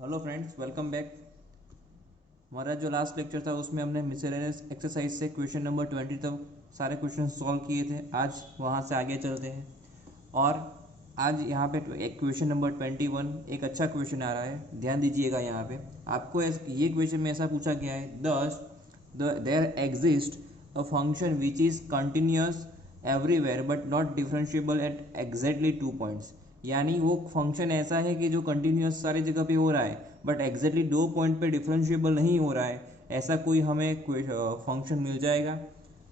Hello friends, welcome back. हमारा जो last lecture था उसमें हमने मिसलेनियस एक्सरसाइज से क्वेश्चन नंबर 20 तक सारे क्वेश्चन सॉल्व किए थे। आज वहाँ से आगे चलते हैं और आज यहाँ पे एक क्वेश्चन नंबर 21 एक अच्छा क्वेश्चन आ रहा है। ध्यान दीजिएगा, यहाँ पे आपको ये क्वेश्चन में ऐसा पूछा गया है, does there exist a function which is continuous everywhere but not differentiable at exactly 2 points. यानी वो फंक्शन ऐसा है कि जो कंटिन्यूस सारी जगह पे हो रहा है बट एग्जैक्टली 2 पॉइंट पे डिफरेंशिएबल नहीं हो रहा है। ऐसा कोई हमें फंक्शन मिल जाएगा।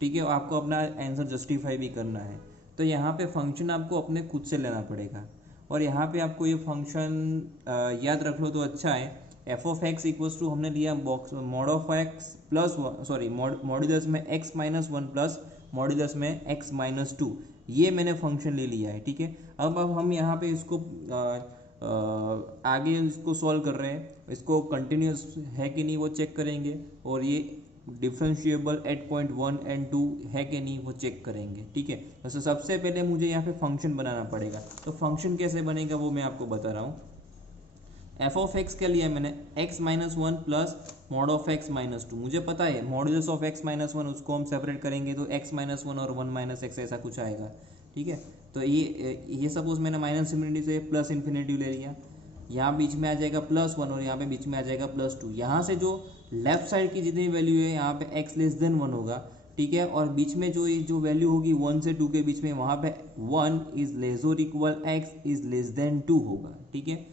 ठीक है, आपको अपना आंसर जस्टिफाई भी करना है। तो यहाँ पे फंक्शन आपको अपने खुद से लेना पड़ेगा और यहाँ पे आपको ये फंक्शन याद रख लो तो अच्छा है। F of x equals to हमने लिया box mod of x plus sorry modulus में x minus one plus modulus में एक्स माइनस टू। ये मैंने फंक्शन ले लिया है। ठीक है, अब हम यहाँ पे इसको आगे इसको सॉल्व कर रहे हैं। इसको कंटिन्यूस है कि नहीं वो चेक करेंगे और ये डिफरेंशिएबल एट पॉइंट 1 एंड 2 है कि नहीं वो चेक करेंगे। ठीक है, तो सबसे पहले मुझे यहाँ पे फंक्शन बनाना पड़ेगा। तो फंक्शन कैसे बनेगा वो मैं आपको बता रहा हूँ। एफ ऑफ एक्स के लिए मैंने x minus one plus mod of x minus to. मुझे पता है modulus of x minus one, उसको हम सेपरेट करेंगे तो एक्स माइनस वन और वन माइनस एक्स ऐसा कुछ आएगा। ठीक है, तो ये सपोज मैंने माइनस इन्फिनिटी से प्लस इन्फिनिटी ले लिया। यहाँ बीच में आ जाएगा प्लस वन और यहाँ पे बीच में आ जाएगा प्लस टू। यहाँ से जो लेफ्ट साइड की जितनी वैल्यू है यहाँ पे एक्स लेस देन वन होगा। ठीक है, और बीच में जो वैल्यू होगी 1 से 2 के बीच में, वहाँ पे 1 इज लेस और equal x is less than 2 होगा। ठीक है,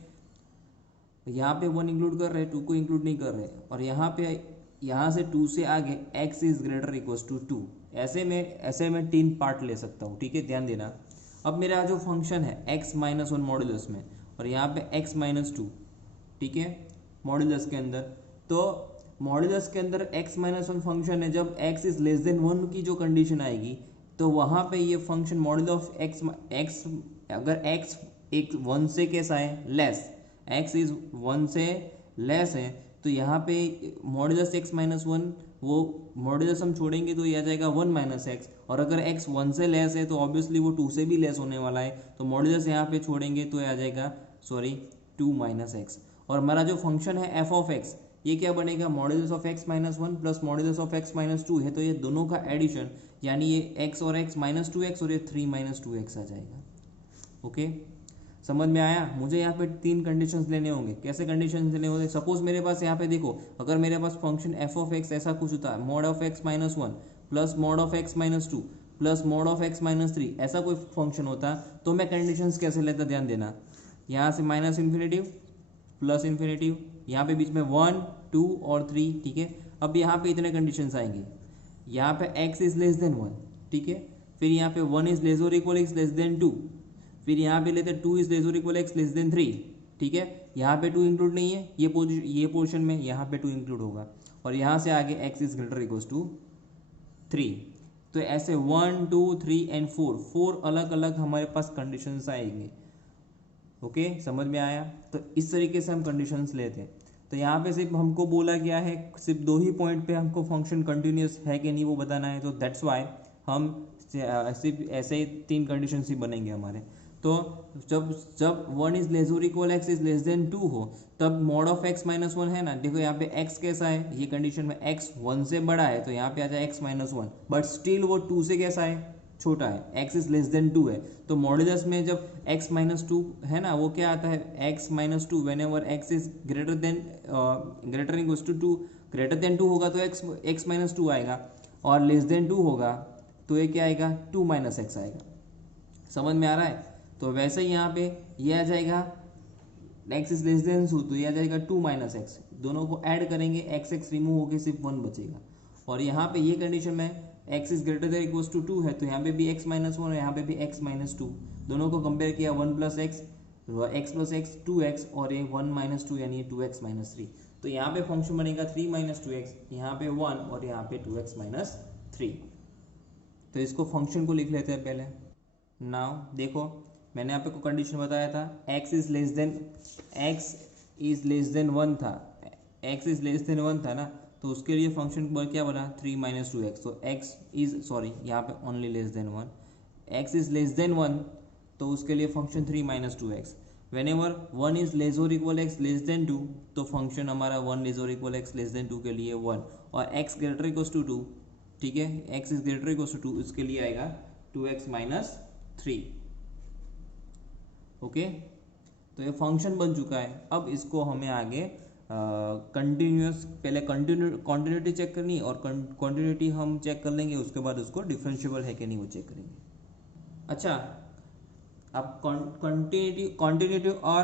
यहाँ पे 1 इंक्लूड कर रहे हैं, 2 को इंक्लूड नहीं कर रहे, और यहाँ पे यहाँ से 2 से आगे x is greater equals to 2। ऐसे में 3 पार्ट ले सकता हूँ। ठीक है, ध्यान देना। अब मेरा जो फंक्शन है x माइनस वन मॉड्यूलस में और यहाँ पे x माइनस टू। ठीक है, मॉड्यूलस के अंदर, तो मॉड्यूलस के अंदर x माइनस वन फंक्शन है। जब x is less then one की जो कंडीशन आएगी तो वहाँ पे ये फंक्शन मॉड्यूल ऑफ x अगर x एक वन से कैसा है, लेस, x इज वन से लेस है, तो यहाँ पे मॉड्यूलस x माइनस वन, वो मॉड्यूलस हम छोड़ेंगे तो ये आ जाएगा 1 माइनस एक्स। और अगर x 1 से लेस है तो ऑब्वियसली वो 2 से भी लेस होने वाला है, तो मॉड्यूलस यहाँ पे छोड़ेंगे तो ये आ जाएगा 2 माइनस एक्स। और हमारा जो फंक्शन है एफ ऑफ एक्स, ये क्या बनेगा, modulus of x minus one plus modulus of x minus to है, तो ये दोनों का एडिशन, यानी ये x और x माइनस टू एक्स और ये 3 माइनस टू एक्स आ जाएगा। ओके, समझ में आया। मुझे यहाँ पे 3 कंडीशंस लेने होंगे। कैसे कंडीशंस लेने होंगे, सपोज मेरे पास यहाँ पे देखो, अगर मेरे पास फंक्शन एफ ऑफ एक्स ऐसा कुछ होता है, mod of x minus one plus mod of x minus two plus mod of x minus three, ऐसा कोई फंक्शन होता तो मैं कंडीशंस कैसे लेता, ध्यान देना। यहाँ से माइनस इन्फिनेटिव प्लस इन्फिनेटिव, यहाँ पे बीच में 1 2 और 3। ठीक है, अब यहाँ पे इतने कंडीशंस आएंगे। यहाँ पे x इज लेस देन 1। ठीक है, फिर यहाँ पे 1 इज लेस और इक्वल एक्स लेस देन 2, फिर यहाँ पे लेते 2 इज लेस और इक्वल एक्स लेस देन 3। ठीक है, यहाँ पे 2 इंक्लूड नहीं है, ये पोर्शन में यहाँ पे 2 इंक्लूड होगा, और यहाँ से आगे x is greater equals to 3। तो ऐसे 1 2 3 एंड 4 अलग अलग हमारे पास कंडीशंस आएंगे। ओके, समझ में आया। तो इस तरीके से हम कंडीशंस लेते हैं। तो यहाँ पे सिर्फ हमको बोला गया है, सिर्फ 2 ही पॉइंट पे हमको फंक्शन कंटिन्यूस है कि नहीं वो बताना है, तो दैट्स वाई हम सिर्फ ऐसे 3 कंडीशंस ही बनेंगे हमारे। तो जब 1 इज लेस और equal x is less than 2 हो, तब mod of x minus one है ना, देखो यहाँ पे x कैसा है, ये कंडीशन में x 1 से बड़ा है तो यहाँ पे आ जाए x minus one, but still वो 2 से कैसा है, छोटा है, x इज लेस देन 2 है। तो मॉड्यूलस में जब x माइनस टू है ना, वो क्या आता है, x minus two whenever x is greater than greater equals to 2, greater than 2 होगा तो x माइनस टू आएगा, और लेस देन 2 होगा तो ये क्या आएगा, 2 माइनस एक्स आएगा। समझ में आ रहा है। तो वैसे ही यहाँ पे ये आ जाएगा x इज लेस देन 2, तो ये आ जाएगा 2 माइनस एक्स। दोनों को ऐड करेंगे, x रिमूव होकर सिर्फ 1 बचेगा। और यहाँ पे ये कंडीशन में x is greater than equals to 2 है, तो यहाँ पे भी x माइनस वन और यहाँ पे भी x माइनस टू, दोनों को कंपेयर किया 1 plus x, x plus x 2x, और ये 1 माइनस टू यानी 2x माइनस थ्री। तो यहाँ पे फंक्शन बनेगा 3 माइनस टू एक्स, यहाँ पे 1 और यहाँ पे 2x माइनस थ्री। तो इसको फंक्शन को लिख लेते हैं पहले। नाउ देखो, मैंने यहाँ पे को कंडीशन बताया था, x इज लेस देन 1 था, x इज लेस देन 1 था ना, तो उसके लिए फंक्शन क्या बना, 3 माइनस टू एक्स। तो x इज सॉरी यहाँ पे only less than 1, x is less then 1, तो उसके लिए function 3 minus two x. whenever 1 is less or equal x less than 2 तो फंक्शन हमारा 1 लेस और इक्वल x लेस देन 2 के लिए 1 और x ग्रेटर इक्वल टू 2, ठीक है, x is greater equal to 2, इसके लिए आएगा 2x माइनस 3। ओके, तो ये फंक्शन बन चुका है। अब इसको हमें आगे कंटिन्यूस पहले कंटिन्यूटी चेक करनी और कंटिन्यूटी हम चेक कर लेंगे, उसके बाद उसको डिफरेंशिएबल है कि नहीं वो चेक करेंगे। अच्छा, अब कंटिन्यूटी और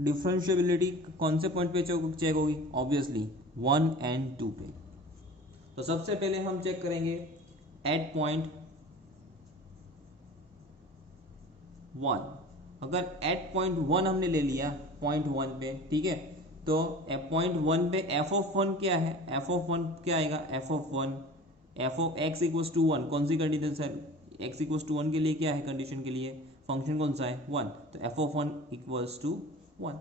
डिफरेंशिएबिलिटी कौन से पॉइंट पे चेक होगी? ऑब्वियसली 1 एंड 2 पे। तो सबसे पहले हम चेक करेंगे एट पॉइंट 1। अगर एट पॉइंट 1 हमने ले लिया पॉइंट 1 पे, ठीक है, तो पॉइंट 1 पे एफ ऑफ 1 क्या है? एफ ऑफ 1 क्या आएगा? F of 1 f of x equals to 1। कौन सी condition sir? X equals to 1 के लिए क्या है कंडीशन के लिए? फंक्शन कौन सा है? 1। तो f of 1 equals to 1।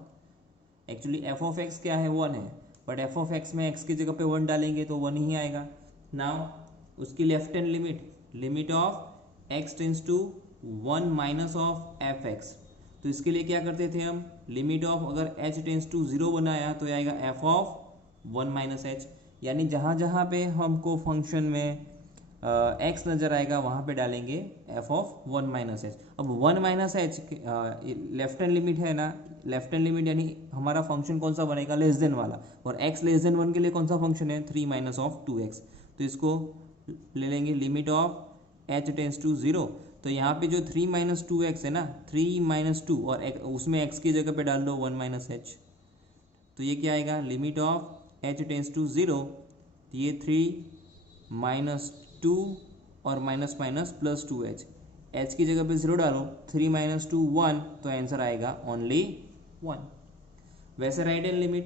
Actually f of x क्या है? 1 है, बट एफ ऑफ एक्स में एक्स की जगह पे 1 डालेंगे तो 1 ही आएगा। नाउ उसकी left hand limit of x tends to 1 minus of f x. तो इसके लिए क्या करते थे हम? लिमिट ऑफ अगर h टेंस टू 0 बनाया तो आएगा f ऑफ 1 माइनस एच, यानी जहाँ जहाँ पे हमको फंक्शन में x नज़र आएगा वहाँ पे डालेंगे f ऑफ 1 माइनस एच। अब 1 minus H left hand limit है ना, लेफ्ट हैंड लिमिट यानी हमारा फंक्शन कौन सा बनेगा? लेस देन वाला, और x लेस देन 1 के लिए कौन सा फंक्शन है? 3 माइनस ऑफ 2x। तो इसको ले लेंगे limit of h tends to 0। तो यहाँ पे जो 3 माइनस 2x है ना, 3 माइनस 2 और उसमें x की जगह पे डाल दो 1 माइनस एच, तो ये क्या आएगा? Limit of h tends to 0, ये 3 माइनस 2 और minus minus plus 2h, h की जगह पे 0 डालो, 3 माइनस 2 1, तो आंसर आएगा ओनली 1। वैसे right hand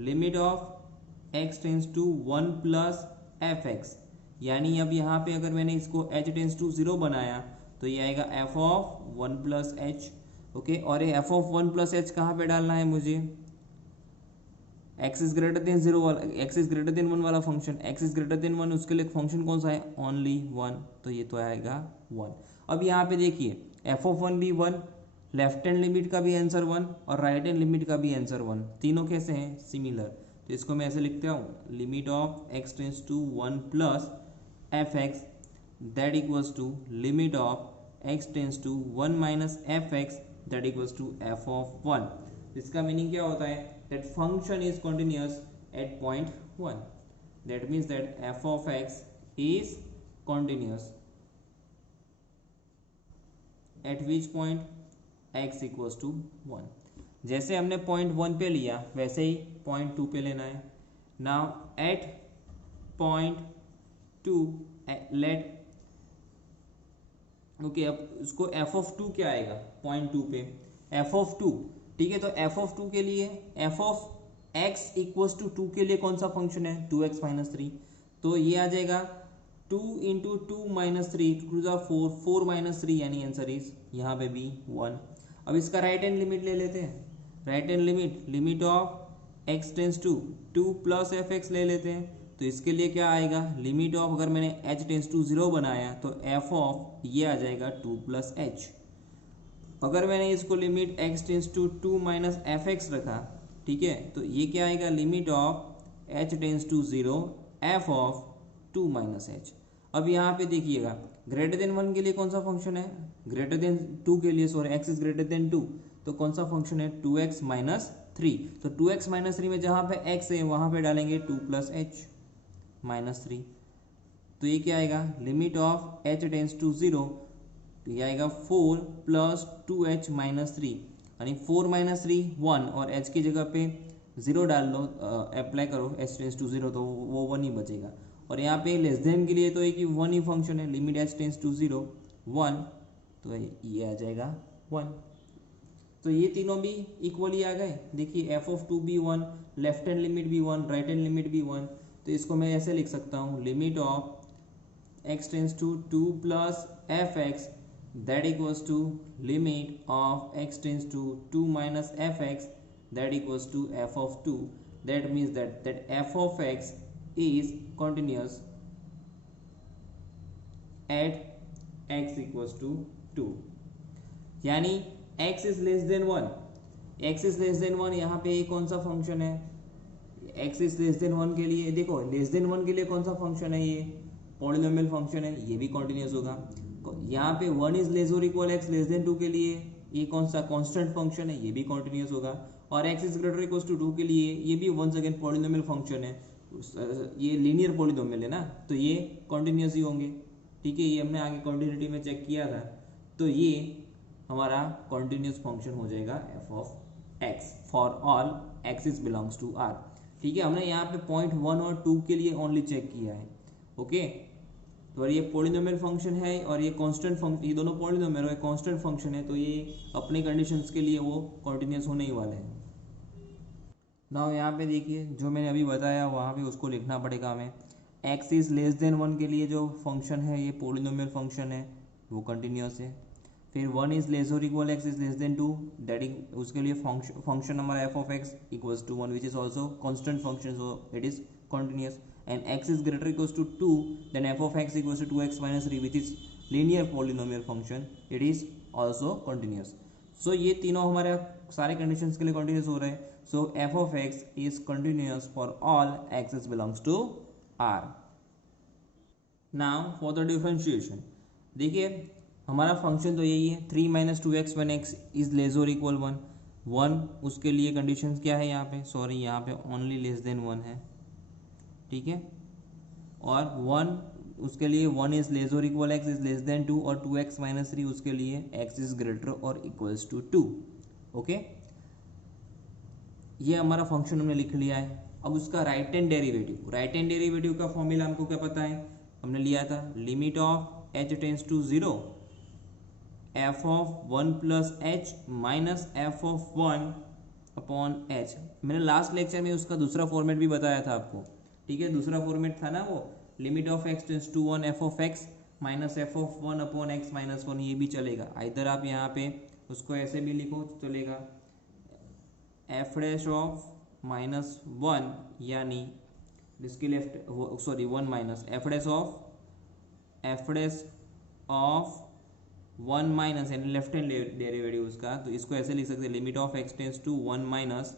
limit of x tends to 1 plus f x, यानी अब यहाँ पे अगर मैंने इसको h टेंस टू 0 बनाया तो ये आएगा f of 1 plus H. Okay, और ये f ऑफ 1 प्लस एच कहाँ पे डालना है मुझे? x इज ग्रेटर देन 0 वाला, x इज ग्रेटर देन 1 वाला function, x is greater then 1 उसके लिए फंक्शन कौन सा है? ओनली 1, तो ये तो आएगा 1। अब यहाँ पे देखिए f ऑफ 1 भी 1, लेफ्ट हैंड लिमिट का भी आंसर 1 और राइट हैंड लिमिट का भी आंसर 1, तीनों कैसे हैं? सिमिलर। तो इसको मैं ऐसे लिखता हूँ, limit of x tends to 1 plus f x that equals to limit of x tends to 1 minus f x that equals to f of 1। इसका मीनिंग क्या होता है? That function is continuous at point 1, that means that f of x is continuous at which point? x equals to 1। जैसे हमने point 1 पे लिया वैसे ही point 2 पे लेना है। Now at point 2 let, okay, अब उसको f ऑफ 2 क्या आएगा पॉइंट 2 पे? f ऑफ 2, ठीक है, तो f ऑफ 2 के लिए f of x equals to 2 के लिए कौन सा फंक्शन है? 2x माइनस 3, तो ये आ जाएगा 2 into 2 minus 3 to the 4, 4 minus 3, यानी आंसर इज यहाँ पे भी 1। अब इसका राइट हैंड लिमिट ले लेते हैं, right hand limit of x tends to 2 plus f x ले लेते हैं। तो इसके लिए क्या आएगा? लिमिट ऑफ अगर मैंने h टेंस टू 0 बनाया तो f ऑफ ये आ जाएगा 2 प्लस एच। अगर मैंने इसको limit x tends to 2 minus f x रखा, ठीक है, तो ये क्या आएगा? Limit of h tends to 0 f of 2 minus h. अब यहाँ पे देखिएगा ग्रेटर देन 1 के लिए कौन सा फंक्शन है? ग्रेटर देन 2 के लिए, sorry, x is greater than 2, तो कौन सा फंक्शन है? 2x minus 3। तो 2x माइनस 3 में जहाँ पे x है वहाँ पे डालेंगे 2 प्लस एच माइनस 3, तो ये क्या आएगा? Limit of h tends to 0, तो ये आएगा 4 प्लस 2h माइनस 3, यानी 4 माइनस 3 1, और h की जगह पे 0 डाल लो, अप्लाई करो h टेंस टू 0, तो वो 1 ही बचेगा। और यहाँ पे लेस देन के लिए तो एक ही 1 ही फंक्शन है, लिमिट h टेंस टू 0 1, तो ये आ जाएगा 1। तो ये तीनों भी इक्वली आ गए। देखिए f ऑफ 2 भी 1, लेफ्ट हैंड लिमिट भी 1, राइट हैंड लिमिट भी 1, तो इसको मैं ऐसे लिख सकता हूँ, limit of x tends to 2 plus f x that equals to limit of x tends to 2 minus f x that equals to f of 2। That means that f of x is continuous at x equals to 2, यानी x is less than 1 x is less then 1, यहाँ पे ये कौन सा function है, x is less then 1 के लिए देखो, लेस देन 1 के लिए कौन सा फंक्शन है, ये पॉलिनोमियल फंक्शन है, ये भी कॉन्टिन्यूस होगा। यहाँ पे 1 इज लेस और इक्वल एक्स लेस देन 2 के लिए ये कौन सा कांस्टेंट फंक्शन है, ये भी कॉन्टिन्यूस होगा। और x is greater equal to 2 के लिए ये भी वंस अगेन पॉलिनोमियल फंक्शन है, ये लीनियर पॉलिनोमियल है ना, तो ये कॉन्टिन्यूस ही होंगे। ठीक है, ये हमने आगे कॉन्टिन्यूटी में चेक किया था, तो ये हमारा कॉन्टिन्यूस फंक्शन हो जाएगा f of x for all x is belongs to R. ठीक है, हमने यहाँ पे पॉइंट 1 और 2 के लिए ओनली चेक किया है। ओके, तो ये पॉलिनोमियल फंक्शन है और ये कांस्टेंट फंक्शन, ये दोनों पॉलिनोमियल और कांस्टेंट फंक्शन है, तो ये अपने कंडीशंस के लिए वो कॉन्टिन्यूस होने ही वाले हैं। नाउ यहाँ पे देखिए जो मैंने अभी बताया वहाँ पे उसको लिखना पड़ेगा हमें। एक्स इज लेस देन 1 के लिए जो फंक्शन है ये पॉलिनोमियल फंक्शन है, वो कंटिन्यूस है। फिर 1 इज लेस और equal x is less than 2, that is उसके लिए फंक्शन हमारा f of x equals to 1 which is also constant function, so it is continuous, and x is greater equals to 2, then f of x equals to 2x minus 3 which is linear polynomial function, it is also continuous. So ये तीनों हमारे सारे conditions के लिए continuous हो रहे हैं, so f of x is continuous for all x belongs to R. Now for the differentiation, देखिए हमारा फंक्शन तो यही है 3 minus 2x when x is less or equal 1, उसके लिए कंडीशंस क्या है यहाँ पे, सॉरी यहाँ पे ओनली लेस देन 1 है। ठीक है, और 1 उसके लिए 1 इज लेस और equal x is less than 2, और 2x माइनस 3 उसके लिए x इज ग्रेटर और इक्वल्स टू 2। ओके, ये हमारा फंक्शन हमने लिख लिया है। अब उसका राइट हैंड डेरिवेटिव का फॉर्मूला हमको क्या पता है, हमने लिया था limit of h tends to 0 f of 1 plus h minus f of 1 upon h। मैंने लास्ट लेक्चर में उसका दूसरा फॉर्मेट भी बताया था आपको। ठीक है, दूसरा फॉर्मेट था ना वो, limit of x tends to 1 f of x minus f of 1 upon x minus 1, ये भी चलेगा। इधर आप यहाँ पे उसको ऐसे भी लिखो चलेगा, एफ डैश ऑफ माइनस 1 यानी इसके left sorry 1 minus f dash of 1 minus यानी लेफ्ट हैंड डेरिवेटिव उसका, तो इसको ऐसे लिख सकते हैं limit of x tends to 1 minus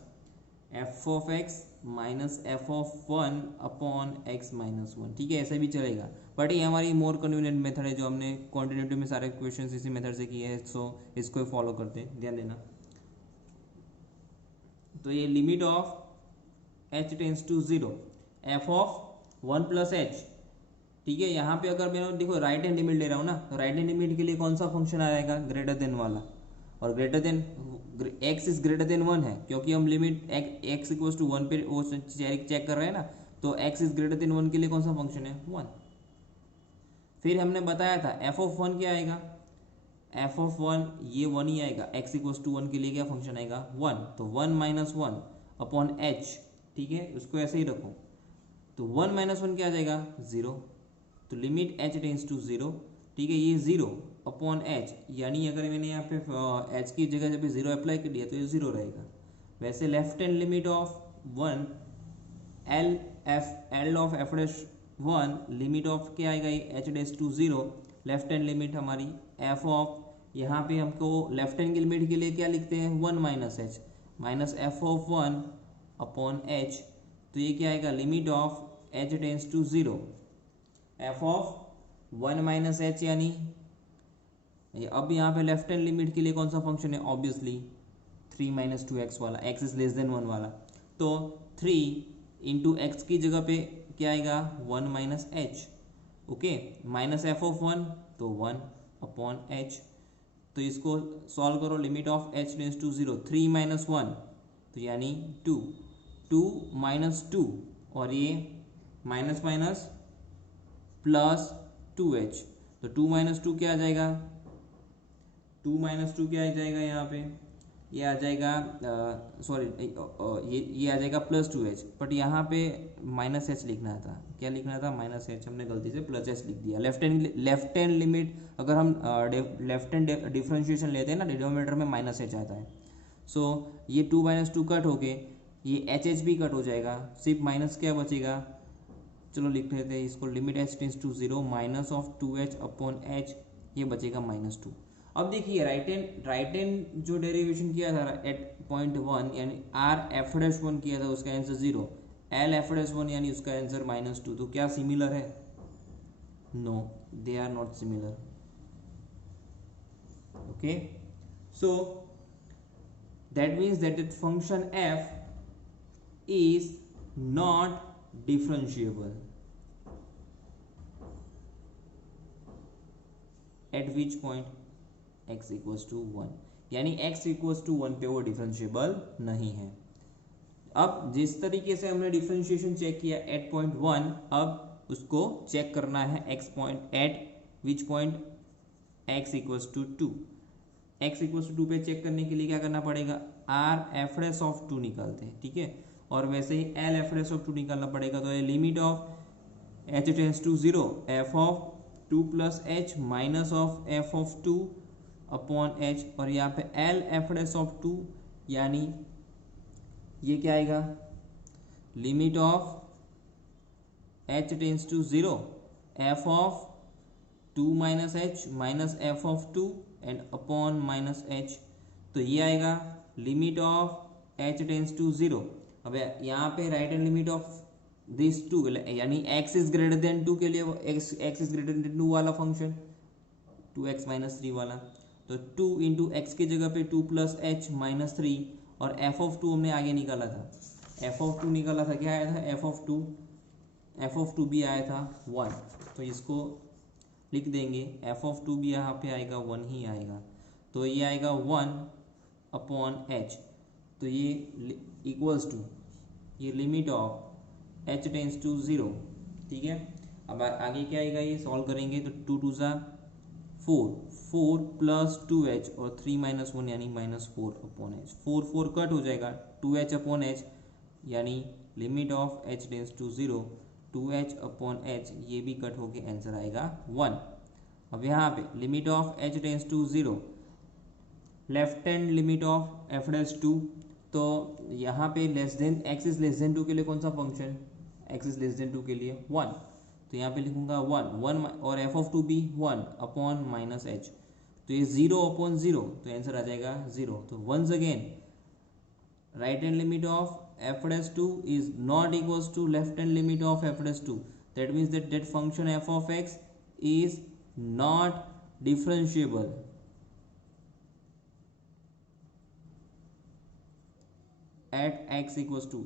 f of x minus f of 1 upon x minus 1। ठीक है, ऐसे भी चलेगा, बट ये हमारी मोर कन्वीनियंट मेथड है जो हमने क्वांटिटेटिव में सारे क्वेश्चंस इसी मेथड से किए हैं, सो इसको फॉलो करते हैं, ध्यान देना। तो ये limit of h tends to 0 f of 1 plus h. ठीक है, यहाँ पे अगर मैं देखो राइट हैंड लिमिट ले रहा हूँ ना, तो राइट हैंड लिमिट के लिए कौन सा फंक्शन आएगा, ग्रेटर देन वाला, और greater than x is greater then 1 है क्योंकि हम लिमिट x इक्वल्स टू 1 पे वो चेक कर रहे हैं ना, तो x इज ग्रेटर देन 1 के लिए कौन सा फंक्शन है 1। फिर हमने बताया था f ऑफ 1 क्या आएगा, f ऑफ 1 ये 1 ही आएगा, x इक्वल्स टू 1 के लिए क्या फंक्शन आएगा 1, तो 1 माइनस 1 अपॉन h। ठीक है, उसको ऐसे ही रखो, तो 1 माइनस 1 क्या आ जाएगा 0, तो लिमिट h टेंड्स टू 0। ठीक है, ये 0 अपॉन एच, यानी अगर मैंने यहाँ पे एच की जगह जब 0 अप्लाई कर दिया तो ये 0 रहेगा। वैसे left hand limit of 1 L of f dash 1 limit of क्या आएगा h dash to 0, left hand limit हमारी एफ ऑफ, यहाँ पे हमको लेफ्ट हैंड की लिमिट के लिए क्या लिखते हैं 1 minus h minus f of 1 upon h, तो ये क्या आएगा limit of h tends to 0 f of 1 minus h, यानी अब यहाँ पे लेफ्ट हैंड लिमिट के लिए कौन सा फंक्शन है, ऑब्वियसली 3 माइनस 2x वाला, x इज लेस देन 1 वाला, तो 3 इंटू एक्स की जगह पे क्या आएगा 1 minus h. Okay, minus f of 1 तो 1 अपॉन एच, तो इसको सॉल्व करो, limit of h tends to 0 3 minus 1 तो यानी 2 माइनस 2, और ये माइनस माइनस प्लस 2h, तो 2 माइनस 2 क्या आ जाएगा, 2 माइनस 2 क्या आ जाएगा यहाँ पे, ये आ जाएगा सॉरी ये आ जाएगा प्लस 2h, बट यहाँ पे माइनस एच लिखना था, क्या लिखना था माइनस एच, हमने गलती से प्लस एच लिख दिया। लेफ्ट हैंड लिमिट अगर हम लेफ्ट हैंड डिफ्रेंशिएशन लेते हैं ना, डिनोमिनेटर में माइनस एच आता है, सो ये 2 माइनस 2 कट होके ये एच एच भी कट हो जाएगा, सिर्फ माइनस क्या बचेगा, चलो लिख लेते हैं इसको, limit h tends to 0 minus of 2h upon h, ये बचेगा -2। अब देखिए राइट हैंड जो डेरिवेशन किया था एट पॉइंट 1 यानी आर एफ डैश 1 किया था, उसका आंसर 0, एल एफ डैश 1 यानी उसका आंसर -2। तो क्या सिमिलर है? No, they are not similar. Okay, so that means that the function f is not differentiable at which point x equals to 1, यानी x equals to 1 पे वो differentiable नहीं है। अब जिस तरीके से हमने डिफरेंशिएशन चेक किया एट पॉइंट 1, अब उसको चेक करना है x point at which point x equals to 2। x equals to 2 पे चेक करने के लिए क्या करना पड़ेगा? r एफ डैश ऑफ 2 निकालते हैं, ठीक है, और वैसे ही एल एफ डैश ऑफ 2 निकालना पड़ेगा। तो ये limit of h tends to 0 f of 2 plus h minus of f of 2 upon h, और यहाँ पे एल एफ डैश ऑफ 2 यानी ये क्या आएगा? Limit of h tends to 0 f of 2 minus h minus f of 2 and upon minus h। तो ये आएगा limit of h tends to 0। अब यहाँ पे right hand limit of this 2 यानी x इज ग्रेटर देन 2 के लिए x इज ग्रेटर देन 2 वाला फंक्शन 2x माइनस 3 वाला, तो 2 इंटू एक्स की जगह पे 2 प्लस एच माइनस 3, और f ऑफ 2 हमने आगे निकाला था, f ऑफ 2 निकाला था, क्या आया था? f ऑफ 2 भी आया था 1, तो इसको लिख देंगे, f ऑफ 2 भी यहाँ पे आएगा 1 ही आएगा, तो ये आएगा 1 अपॉन h। तो ये इक्वल्स टू ये limit of h tends to 0, ठीक है। अब आगे क्या आएगा? ये सॉल्व करेंगे तो 2 2 ज़ा 4 प्लस 2h और 3 माइनस 1 यानी -4 अपॉन h, 4 कट हो जाएगा, 2h अपॉन h यानी limit of h tends to 0 2h upon h, ये भी कट होके आंसर आएगा 1। अब यहाँ पे limit of h tends to 0, left hand limit of f dash 2, तो यहाँ पे less than x is less than 2 के लिए कौन सा function? x is less than 2 के लिए 1, तो यहाँ पे लिखूंगा 1 और f ऑफ 2 भी 1 अपॉन माइनस h, तो ये 0 अपॉन 0, तो आंसर आ जाएगा 0। तो once again right hand limit of f dash 2 is not equals to left hand limit of f dash 2, that means that function f of x is not differentiable at x equals to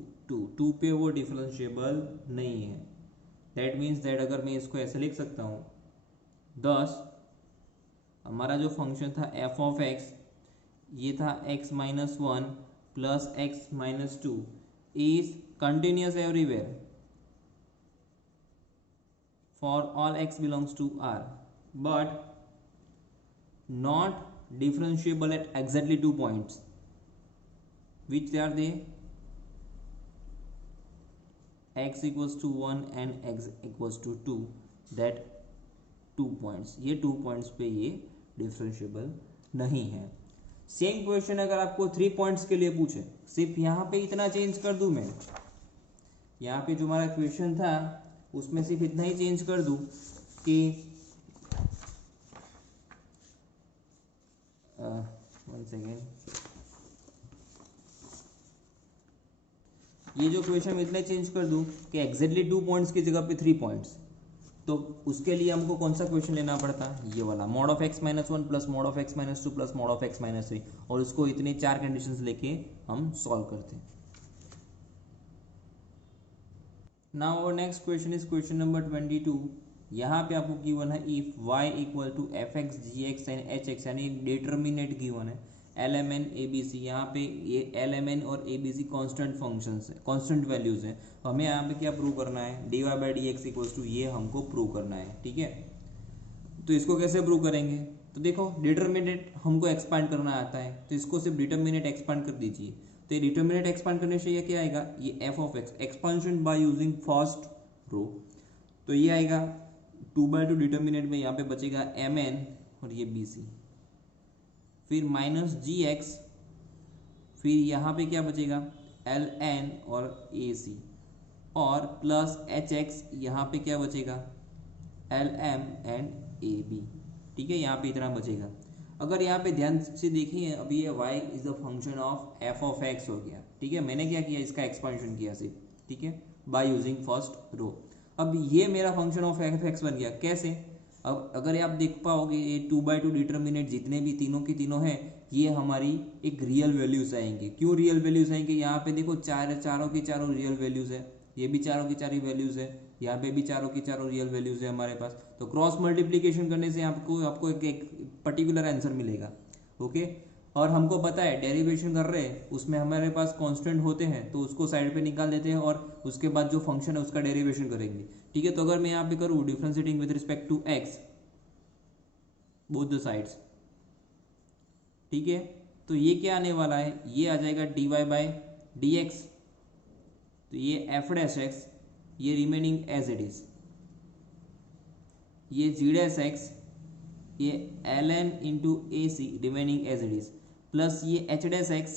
2 पे वो differentiable नहीं है। That means that अगर मैं इसको ऐसे लिख सकता हूँ, thus हमारा जो फंक्शन था f ऑफ x, ये था x minus 1 plus x minus 2 is continuous everywhere for all x belongs to r, but not differentiable at exactly 2 points, which are they? x equals to 1 and x equals to 2, that 2 points, ये 2 points पे ये differentiable नहीं है। Same question अगर आपको 3 points के लिए पूछे, सिर्फ यहाँ पे इतना चेंज कर दूं मैं, यहाँ पे जो हमारा क्वेश्चन था उसमें सिर्फ इतना ही चेंज कर दूं कि 1 सेकेंड, ये जो क्वेश्चन में इतना चेंज कर दूं कि एग्जैक्टली 2 पॉइंट्स की जगह पे 3 पॉइंट्स, तो उसके लिए हमको कौन सा क्वेश्चन लेना पड़ता? ये वाला, mod of x minus 1 plus mod of x minus 2 plus mod of x minus 3, और उसको इतने 4 कंडीशंस लेके हम सॉल्व करते हैं। Now our next question is question number 22। यहाँ पे आपको गिवन है if y equal to f x g x and h x, यानी डिटर्मिनेट गिवन है LMN ABC, यहाँ पे ये LMN और ABC कांस्टेंट फंक्शंस है, कांस्टेंट वैल्यूज हैं। तो हमें यहाँ पे क्या प्रूव करना है? dy by d x equals to, ये हमको प्रूव करना है, ठीक है। तो इसको कैसे प्रूव करेंगे? तो देखो डिटर्मिनेट हमको एक्सपांड करना आता है, तो इसको सिर्फ डिटर्मिनेट एक्सपांड कर दीजिए। तो ये डिटर्मिनेट एक्सपांड करने से ये क्या आएगा? ये f of x expansion by using first row, तो ये आएगा 2/2 डिटर्मिनेट में, यहाँ पे बचेगा mn और ये bc, फिर माइनस जी एक्स, फिर यहाँ पे क्या बचेगा? एल एन और ए सी, और प्लस एच एक्स, यहाँ पे क्या बचेगा? L M and A B, ठीक है, यहाँ पे इतना बचेगा। अगर यहाँ पे ध्यान से देखिए, अभी ये y is the function of f of x हो गया, ठीक है। मैंने क्या किया, इसका एक्सपेंशन किया सिर्फ, ठीक है, बाय यूजिंग फर्स्ट रो। अब ये मेरा फंक्शन ऑफ एफ एक्स बन गया। कैसे? अब अगर आप देख पाओगे, ये 2/2 डिटर्मिनेंट जितने भी तीनों की तीनों हैं, ये हमारी एक रियल वैल्यूज आएंगे। क्यों रियल वैल्यूज आएंगे? यहाँ पे देखो चारों की चारों रियल वैल्यूज है, ये भी चारों की चारों वैल्यूज है, यहाँ पे भी चारों की चारों रियल वैल्यूज है हमारे पास। तो क्रॉस मल्टीप्लीकेशन करने से आपको एक पर्टिकुलर आंसर मिलेगा। ओके, और हमको पता है डेरिवेशन कर रहे हैं उसमें हमारे पास कांस्टेंट होते हैं, तो उसको साइड पे निकाल देते हैं और उसके बाद जो फंक्शन है उसका डेरिवेशन करेंगे, ठीक है। तो अगर मैं यहाँ पे करूँ differentiating with respect to x both the sides, ठीक है, तो ये क्या आने वाला है, ये आ जाएगा dy बाय डी एक्स। तो ये एफ डैश एक्स ये रिमेनिंग एज इट इज, ये जी डैश एक्स ये L N into A C remaining as it is, plus ये एच डैश एक्स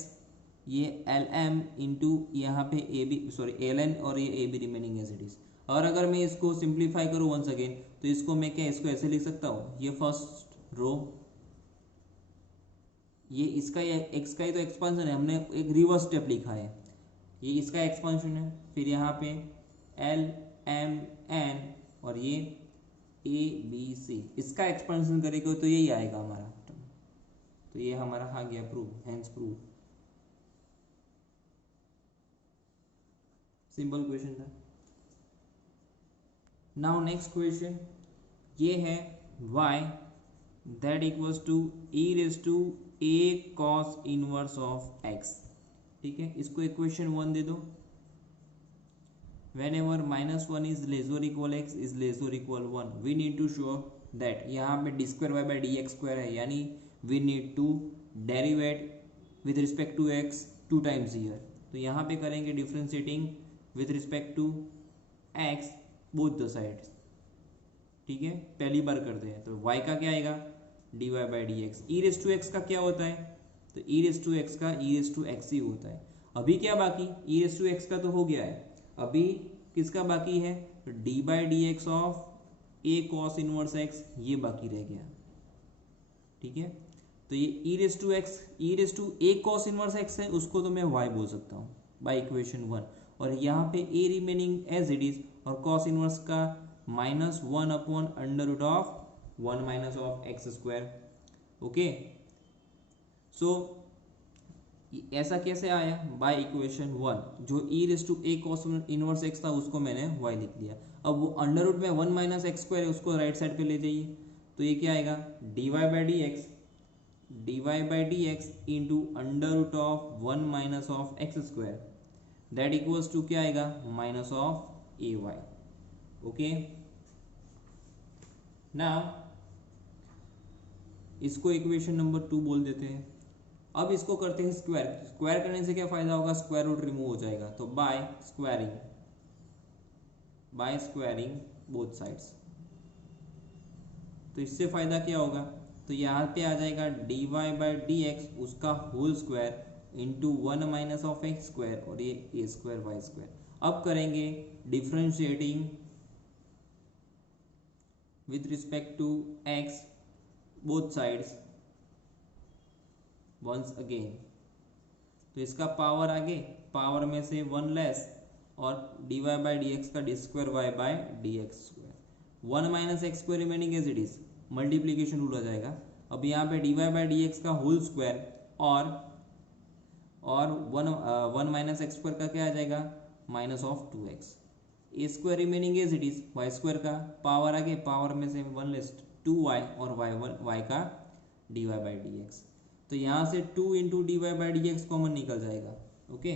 ये एल एम इंटू यहाँ पे A B sorry L N और ये A B remaining as it is. और अगर मैं इसको सिंप्लीफाई करूँ वंस अगेन, तो इसको मैं क्या इसको ऐसे लिख सकता हूँ, ये फर्स्ट रो, ये इसका एक्स का ही तो एक्सपांशन है, हमने एक रिवर्स स्टेप लिखा है, ये इसका एक्सपांशन है, फिर यहाँ पे एल एम एन और ये ए बी सी इसका एक्सपेंशन करेंगे तो यही आएगा हमारा। तो ये हमारा आ गया prove, hence prove. Simple question था। नाउ नेक्स्ट क्वेश्चन ये है y that equals to e raise to a cos inverse of x, ठीक है। इसको इक्वेशन 1 दे दो। whenever -1 is less or equal x is less or equal 1 we need to show that यहाँ पे d square y by dx square है, यानी we need to derivate with respect to x 2 times here। तो यहाँ पे करेंगे differentiating with respect to x both the sides, ठीक है। पहली बार करते हैं तो y का क्या आएगा dy by dx। e raise to x का क्या होता है, तो e रेज टू x का e रेज टू x ही होता है। अभी क्या बाकी, e रेज टू x का तो हो गया है, अभी किसका बाकी है, d by d x of a cos inverse x, ये बाकी रह गया, ठीक है। तो ये e raise to x e raise to a cos inverse x है, उसको तो मैं वाई बोल सकता हूँ बाई इक्वेशन 1, और यहाँ पे a remaining as it is, और कॉस इनवर्स का -1 upon under root of 1 minus of x square. Okay, so ऐसा कैसे आया, बाय इक्वेशन 1 जो e raise to a cos inverse x था उसको मैंने y लिख दिया। अब वो अंडर रूट में 1 माइनस एक्स स्क्वायर है उसको राइट साइड पे ले जाइए, तो ये क्या आएगा dy by d x into under root of 1 minus of x square that equals to क्या आएगा minus of A y. Okay, now इसको इक्वेशन नंबर 2 बोल देते हैं। अब इसको करते हैं स्क्वायर। स्क्वायर करने से क्या फायदा होगा, स्क्वायर रूट रिमूव हो जाएगा, तो बाय स्क्वायरिंग बोथ साइड्स। तो इससे फायदा क्या होगा, तो यहाँ पे आ जाएगा dy बाई डी एक्स उसका whole square into 1 minus of x square और ये ए स्क्वायर वाई स्क्वायर। अब करेंगे differentiating with respect to x both sides once again. तो इसका पावर आगे, पावर में से 1 लेस और dy बाई डी एक्स का d square y by d x square, 1 minus x square remaining as it is, multiplication rule आ जाएगा। अब यहाँ पे dy बाई डी एक्स का होल स्क्वायर और 1 माइनस एक्स स्क्वायर का क्या आ जाएगा minus of 2x, a square remaining as it is, y square का पावर आगे, पावर में से 1 लेस 2y और y का dy बाई डी एक्स। तो यहाँ से 2 into d y by d x common निकल जाएगा। ओके,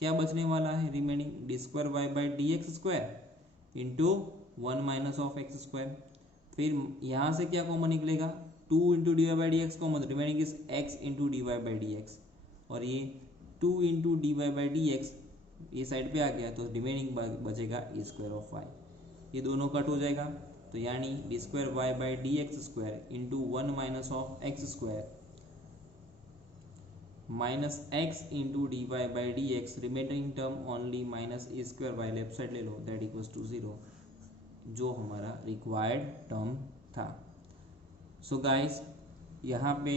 क्या बचने वाला है remaining d square y by d x square into 1 minus of x square. फिर यहाँ से क्या कॉमन निकलेगा 2 into d y by d x common, remaining is x into d y by d x, और ये 2 into d y by d x ये side पे आ गया, तो रिमेनिंग बचेगा ए स्क्वायर ऑफ वाई, ये दोनों कट हो जाएगा। तो यानी d square y by d x square into 1 minus of x square minus x into d y by d x, remaining term only minus A square y left side ले लो that equals to 0, जो हमारा required term था। So guys यहाँ पे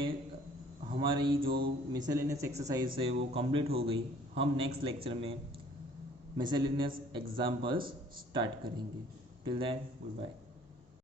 हमारी जो miscellaneous exercise है वो कंप्लीट हो गई। हम नेक्स्ट लेक्चर में मिसलेनियस एग्जाम्पल्स स्टार्ट करेंगे। Till then good bye.